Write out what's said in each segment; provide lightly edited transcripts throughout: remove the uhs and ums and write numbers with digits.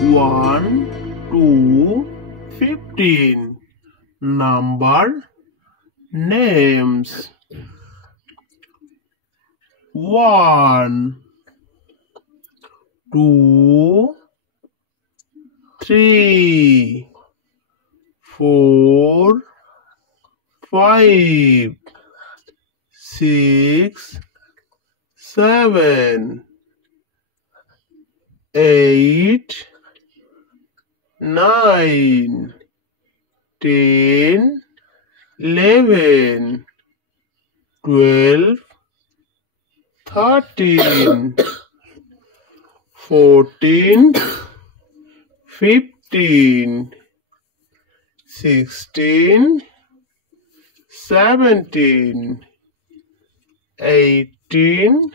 1 to 15. Number names. 1 2 3 4 5 6 7 8 9 10 11 12 13 14 15 16 17 18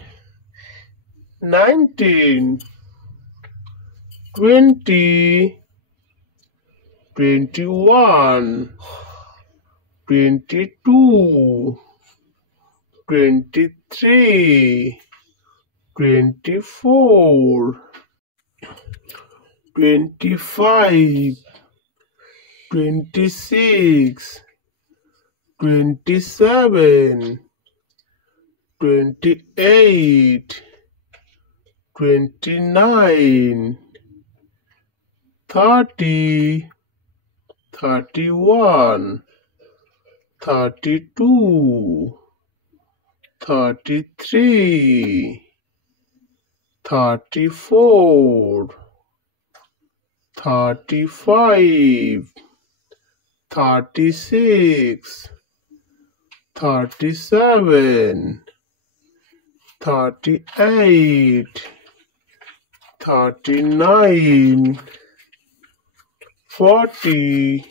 19 20 21 22 23 24 25 26 27 28 29 30 31 32 33 34 35 36 37 38 39 40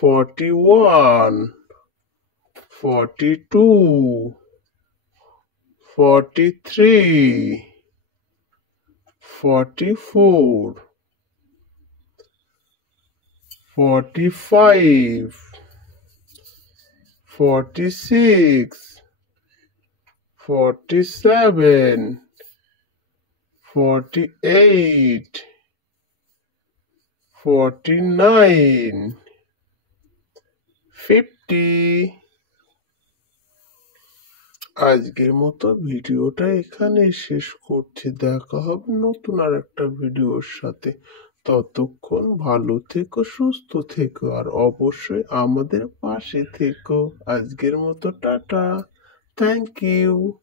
41 42 43 44 45 46 47 48 49 50। আজকের মতো ভিডিওটা এখানে শেষ করছি। দেখা হবে নতুন আর একটা ভিডিওর সাথে। ততক্ষণ ভালো থেকো, সুস্থ থেকো, আর অবশ্যই আমাদের পাশে থেকো। আজকের মতো টাটা। Thank you.